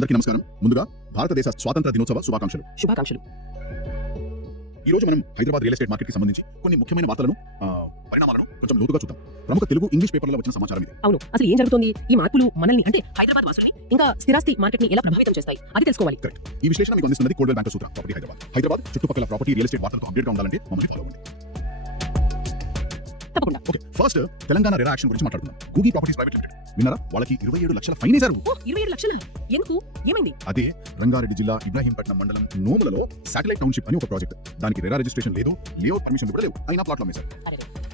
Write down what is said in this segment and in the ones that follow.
అందరికీ నమస్కారం. ముందుగా భారతదేశ స్వాతంత్ర దినోత్సవ శుభాకాంక్షలు. ఈ రోజు మనం హైదరాబాద్ రియల్ ఎస్టేట్ మార్కెట్ కి సంబంధించి కొన్ని ముఖ్యమైన వార్తలను పరిణామాలను కొంచెం లోతుగా చూద్దాం. ప్రముఖ తెలుగు ఇంగ్లీష్ పేపర్లలో వచ్చిన సమాచారం ఇది. అవును, అసలు ఏం జరుగుతుంది? ఈ మార్పులు మనల్ని అంటే హైదరాబాద్ వాసులని ఇంకా స్థిరాస్తి మార్కెట్ ని ఎలా ప్రభావితం చేస్తాయి అది తెలుసుకోవాలి. కరెక్ట్. ఈ విశ్లేషణ మీకు అందిస్తున్నది కోల్డ్వెల్ బ్యాంకర్ సూత్ర ప్రాపర్టీ హైదరాబాద్ చుట్టుపక్కల ప్రాపర్టీ రియల్ ఎస్టేట్ వార్తలతో అప్డేట్ గా ఉండాలంటే మమ్మల్ని ఫాలో అవ్వండి. తప్పకుండా. Okay, first Telangana RERA action గురించి మాట్లాడుకుందాం. గూగి ప్రాపర్టీస్ ప్రైవేట్ లిమిటెడ్ విన్నారా? వాళ్ళకి 27 లక్షల ఫైన్ వేశారు. 27 లక్షలు ఎందుకు? ఏమైంది? అదే రంగారెడ్డి జిల్లా ఇబ్రాహీంపట్నం మండలం నోములలో శాటిలైట్ టౌన్షిప్ అని ఒక ప్రాజెక్ట్. దానికి రెరా రిజిస్ట్రేషన్ లేదు, లేఅవుట్ పర్మిషన్ కూడా లేవు, అయినా ప్లాట్లు అమ్మేశారు.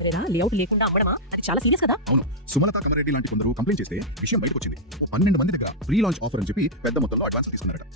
రెరా లేఅవుట్ లేకుండా అమ్మడమా? అది చాలా సీరియస్ కదా. అవును, సుమలత కమరెడ్డి లాంటి కొందరు కంప్లైంట్ చేస్తే విషయం బయటకు వచ్చింది. 12 మంది దగ్గర ప్రీ లాంచ్ ఆఫర్ అని చెప్పి పెద్ద మొత్తంలో అడ్వాన్స్ తీసుకున్నారట.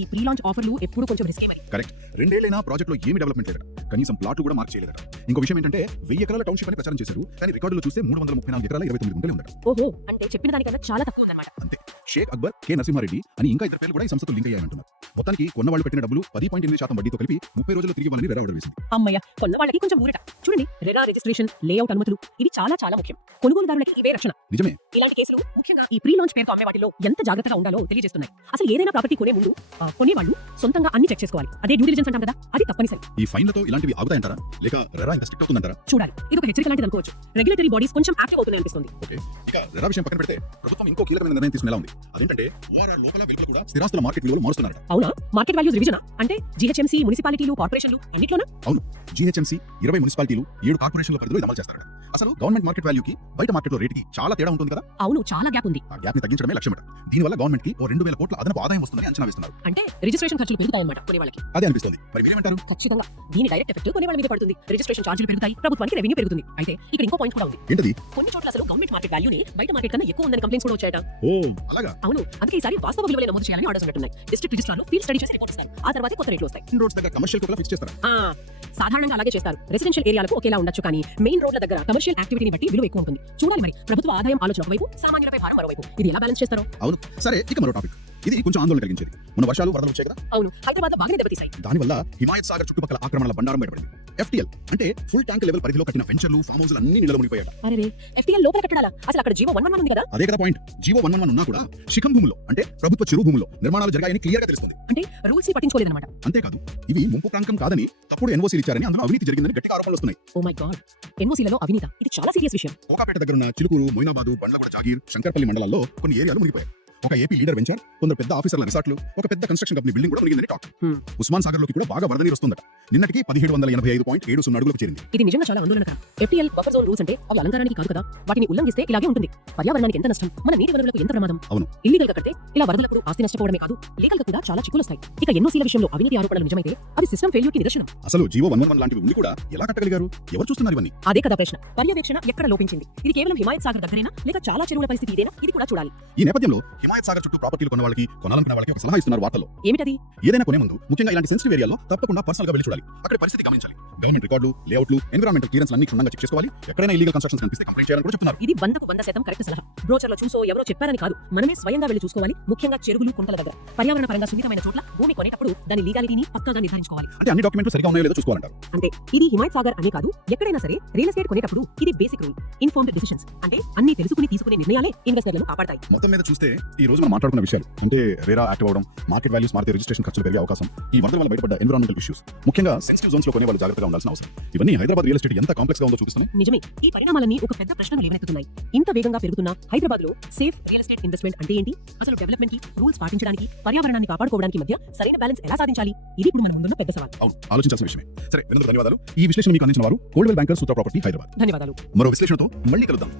ఈ ప్రీ లాంచ్ ఆఫర్లు ఎప్పుడు కొంచెం రిస్కే మరి. కరెక్ట్. 2 ఏళ్లైనా ప్రాజెక్ట్ లో ఏమి డెవలప్మెంట్ లేదట, కనీసం ప్లాట్లు కూడా మార్క్ చేయలేదట. ఇంకో విషయం ఏంటంటే 1000 ఎకరాల టౌన్షిప్ అని ప్రచారం చేశారు, కానీ రికార్డులో చూస్తే 334 ఎకరాల 29 గుంటలే ఉందట. ఓహో, అంటే చెప్పిన దానికన్నా చాలా తక్కువ ఉందన్నమాట. అంతే. షేక్ అక్బర్, కె నరసింహారెడ్డి అని ఇంకా ఇద్దరు పేర్లు కూడా ఈ సంస్థతో లింక్ అయ్యాయంటున్నారు. మొత్తానికి కొన్నవాళ్ళు పెట్టిన డబ్బులు 10.8% వడ్డీతో కలిపి 30 రోజులు తిరిగి ఇవ్వాలని రెరా ఆర్డర్ వేసింది. అమ్మయ్య, కొన్న వాళ్ళకి కొంచెం ఊరట. చూడండి, రెరా రిజిస్ట్రేషన్, లేఅవుట్ అనుమతులు ఇవి చాలా చాలా ముఖ్యం. కొనుగోలుదారులకి ఇవే రక్షణ. నిజమే. ఇలాంటి కేసులు ముఖ్యంగా ఈ ప్రీ లాంచ్ పేరుతో అమ్మే వాటిలో ఎంత జాగ్రత్తగా ఉండాలో తెలియజేస్తున్నాయి. అసలు ఏదైనా ప్రాపర్టీ కొనే ముందు కొనేవాళ్ళు సొంతంగా అన్ని చెక్ చేసుకోవాలి. అదే డ్యూ డిలిజెన్స్ అంటాం కదా, అది తప్పనిసరి. ఈ ఫైన్లతో ఇలాంటివి ఆగుతాయంటారా, లేక రెరా ఇంకా స్ట్రిక్ట్ అవుతుందంటారా? చూడాలి. ఇది ఒక హెచ్చరిక లాంటిది అనుకోవచ్చు. రెగ్యులేటరీ బాడీస్ కొంచెం యాక్టివ్ అవుతున్నాయి అనిపిస్తుంది. ఓకే, ఇక రెరా విషయం పక్కన పెడితే ప్రభుత్వం ఇంకో కీలకమైన నిర్ణయం తీసుకునేలా ఉంది. అదేంటంటే ఓఆర్ఆర్ లోపల వెలుపల కూడా స్థిరాస్తుల మార్కెట్ విలువలు మారుస్తున్నారట. అవునా? మార్కెట్ వాల్యూస్ రివిజన్ అంటే జీహెచ్ఎంసీ, మున్సిపాలిటీలు, కార్పొరేషన్లు అన్నిట్లోనా? అవును, జీహెచ్ఎంసీ 20 మున్సిపాలిటీలు 7 కార్పొరేషన్ల పరిధిలో ఇది అమలు చేస్తారట. అసలు గవర్నమెంట్ మార్కెట్ వాల్యూకి బయట మార్కెట్లో రేటుకి చాలా తేడా ఉంటుంది కదా. అవును, చాలా గ్యాప్ ఉంది. ఆ గ్యాప్ ని తగ్గించడమే లక్ష్యమట. దీనివల్ల గవర్నమెంట్ కి 2000 కోట్ల అదనపు ఆదాయం వస్తుందని అంచనా వేస్తున్నారు. అంటే రిజిస్ట్రేషన్ ఖర్చులు పెరుగుతాయన్నమాట కొనే వాళ్ళకి. అదే అనిపిస్తుంది. మరి మీరేమంటారు? ఖచ్చితంగా దీని డైరెక్ట్ ఎఫెక్ట్ కొనే వాళ్ళ మీద పడుతుంది. రిజిస్ట్రేషన్ ఛార్జీలు పెరుగుతాయి, ప్రభుత్వానికి రెవెన్యూ పెరుగుతుంది. అయితే ఇక్కడ ఇంకో పాయింట్ కూడా ఉంది. ఏంటది? కొన్ని చోట్ల అసలు గవర్నమెంట్ మార్కెట్ వాల్యూని బయట మార్కెట్ కన్నా ఎక్కువ ఉందని కంప్లైంట్స్ కూడా వచ్చాయట. ఓ అలాగా? అవును, అందుకే ఈసారి వాస్తవ విలువలే నమోదు చేయాలని ఆర్డర్స్ ఉన్నట్టున్నాయి. డిస్ట్రిక్ట్ రిజిస్ట్రార్లు ఫీల్డ్ స్టడీ చేసి రిపోర్ట్ ఇస్తారు. ఆ తర్వాత కొత్త రేట్లు వస్తాయి. రోడ్స్ దగ్గర కమర్షియల్ కూడా ఫిక్స్ చేస్తారా? సాధారణంగా అలాగే చేస్తారు. రెసిడెన్షియల్ ఏరియాలకు ఒకేలా ఉండొచ్చు, కానీ మెయిన్ రోడ్ల దగ్గర కమర్షియల్ యాక్టివిటీని బట్టి విలువ ఎక్కువ ఉంటుంది. చూడాలి మరి ప్రభుత్వ ఆదాయం ఆలోచన ఒకవైపు, సామాన్యులపై భారం మరోవైపు. ఇది ఎలా బ్యాలెన్స్ చేస్తారో. అవును, సరే, ఇక మరో టాపిక్. ఇది కొంచెం ఆందోళన కలిగించేది. మన వర్షాలు వరదలు వచ్చాయి కదా. అవును, హైదరాబాద్ బాగానే దెబ్బతీశాయి. దానివల్ల హిమాయత్ సాగర్ చుట్టుపక్కల ఆక్రమణల బండారం బయటపడింది. FTL అంటే ఫుల్ ట్యాంక్ లెవెల్ పరిధిలో కట్టిన వెంచర్లు, ఫామ్ హౌస్లు అన్ని నీళ్ళలో మునిగిపోయాయి. అరే, FTL లోపల కట్టడాలా? అసలు అక్కడ జీవో 111 ఉంది కదా. అదే కదా పాయింట్. జీవో 111 ఉన్నా కూడా శిఖం భూముల్లో అంటే ప్రభుత్వ చెరువు భూముల్లో నిర్మాణాలు జరిగాయని క్లియర్ గా తెలుస్తుంది. అంటే రూల్స్ ని పట్టించుకోలేదన్నమాట. అంతేకాదు, ఇవి ముంపు ప్రాంతం కాదని తప్పుడు ఎన్ఓసీలు ఇచ్చారని, అందులో అవినీతి జరిగిందని గట్టిగా ఆరోపణలు వస్తున్నాయి. ఓ మై గాడ్, ఎన్ఓసీలలో అవినీతి, ఇది చాలా సీరియస్ విషయం. కోకాపేట దగ్గర ఉన్న చిలుకూరు, మొయినాబాదు, బండ్లగూడ, జాగీర్, శంకర్పల్లి మండలాల్లో కొన్ని ఏరియాలు మునిగిపోయాయి. ఒక ఏపీ లీడర్ వెంచర్, కొందరు పెద్ద ఆఫీసర్ల రిసార్ట్లు, ఒక పెద్ద కన్స్ట్రక్షన్ కంపెనీ బిల్డింగ్ కూడా మునిగిందని టాక్. ఉస్మాన్ సాగర్ లోకి కూడా బాగా వరద నీరు వస్తుందట. నిన్నటికి 1785.70 అడుగులకు చేరింది. ఇది నిజంగా చాలా ఆందోళనకరం. FTL బఫర్ జోన్ రూల్స్ అంటే అవి అలంకారానికి కాదు కదా. వాటిని ఉల్లంఘిస్తే ఇలాగే ఉంటుంది. పర్యావరణానికి ఎంత నష్టం, మన నీటి వనరులకు ఎంత ప్రమాదం. అవును, ఇల్లీగల్ గా కడితే ఇలా వరదలకు ఆస్తి నష్టపోవడమే కాదు, లీగల్ గా కూడా చాలా చిక్కులు వస్తాయి. ఇక ఎన్నోసీల విషయంలో అవినీతి ఆరోపణలు నిజమైతే అది సిస్టమ్ ఫెయిల్యూర్ కి నిదర్శనం. అసలు జీవో 111 లాంటివి ఉండి కూడా ఎలా కట్టగలిగారు? ఎవరు చూస్తున్నారు ఇవన్నీ? అదే కదా ప్రశ్న. పర్యవేక్షణ ఎక్కడ లోపించింది? ఇది కేవలం హిమాయత్ సాగర్ దగ్గరేనా, లేక చాలా చెరువుల పరిస్థితి ఇదేనా? ఇది కూడా చూడాలి. ఈ నేపథ్యంలో హిమాయత్ సాగర్ చుట్టూ ప్రాపర్టీలు కొన్న వాళ్ళకి, కొనాలనుకున్న వాళ్ళకి ఒక సలహా ఇస్తున్నారు వార్తల్లో. ఏమిటది? ఏదైనా కొనే ముందు ముఖ్యంగా ఇలాంటి సెన్సిటివ్ ఏరియాలో తప్పకుండా పర్సనల్ గా వెళ్ళి చూడాలి. అక్కడ పరిస్థితి గమనించాలి. గవర్నమెంట్ రికార్డులు, లేఅవుట్లు, ఎన్విరాన్మెంటల్ క్లియరెన్స్ అన్ని క్షుణ్ణంగా చెక్ చేసుకోవాలి. ఎక్కడైనా ఇల్లీగల్ కన్స్ట్రక్షన్స్ కనిపిస్తే కంప్లైంట్ చేయాలని కూడా చెప్తున్నారు. ఇది 100% కరెక్ట్ సలహా. బ్రోచర్లో చూసో ఎవరో చెప్పారని కాదు, మనమే స్వయంగా వెళ్ళి చూసుకోవాలి. ముఖ్యంగా చెరువులు, కుంటల దగ్గర పర్యావరణ పరంగా సున్నితమైన చోట్ల భూమి కొనేటప్పుడు దాని లీగాలిటీని పక్కాగా నిర్ధారించుకోవాలి. అంటే అన్ని డాక్యుమెంట్లు సరిగా ఉన్నాయో లేదో చూసుకోవాలంటారు. అంటే ఇది హిమాయత్ సాగర్ అనే కాదు, ఎక్కడైనా సరే రియల్ ఎస్టేట్ కొనేటప్పుడు ఇది బేసిక్ రూల్. ఇన్ఫార్మ్డ్ డిసిషన్స్ అంటే అన్ని తెలుసుకుని తీసుకునే నిర్ణయాలే ఇన్వెస్టర్లను కాపాడతాయి. మొత్తం మీద చూస్తే ఈ రోజు మనం మాట్లాడుకున్న విషయాలు అంటే రెరా యాక్టివ్ అవడం, మార్కెట్ వాల్యూస్ మారితే రిజిస్ట్రేషన్ ఖర్చులు పెరిగే అవకాశం, ఈ వరదల వల్ల బయటపడ్డ ఎన్విరాన్మెంటల్ ఇష్యూస్, ముఖ్యంగా సెన్సిటివ్ జోన్స్ లో కొనే వాళ్ళు జాగ్రత్తగా ఉండాల్సిన అవసరం, ఇవన్నీ హైదరాబాద్ రియల్ ఎస్టేట్ ఎంత కాంప్లెక్స్ గా ఉందో చూపిస్తున్నాయి. నిజమే. ఈ పరిణామాలన్నీ ఒక పెద్ద ప్రశ్నను లేవనెత్తుతున్నాయి. ఇంత వేగంగా పెరుగుతున్న హైదరాబాద్ లో సేఫ్ రియల్ ఎస్టేట్ ఇన్వెస్ట్మెంట్ అంటే ఏంటి? అసలు డెవలప్మెంట్ కి, రూల్స్ పాటించడానికి, పర్యావరణాన్ని కాపాడుకోవడానికి మధ్య సరైన బ్యాలెన్స్ ఎలా సాధించాలి? ఇది ఇప్పుడు మన ముందున్న పెద్ద సవాల్. అవును, ఆలోచించాల్సిన విషయమే. సరే, వినందుకు ధన్యవాదాలు. ఈ విశ్లేషణ మీకు అందించిన వారు కోల్డ్వెల్ బ్యాంకర్ సూత్ర ప్రాపర్టీ హైదరాబాద్. ధన్యవాదాలు. మరో విశ్లేషణతో మళ్ళీ కలుద్దాం.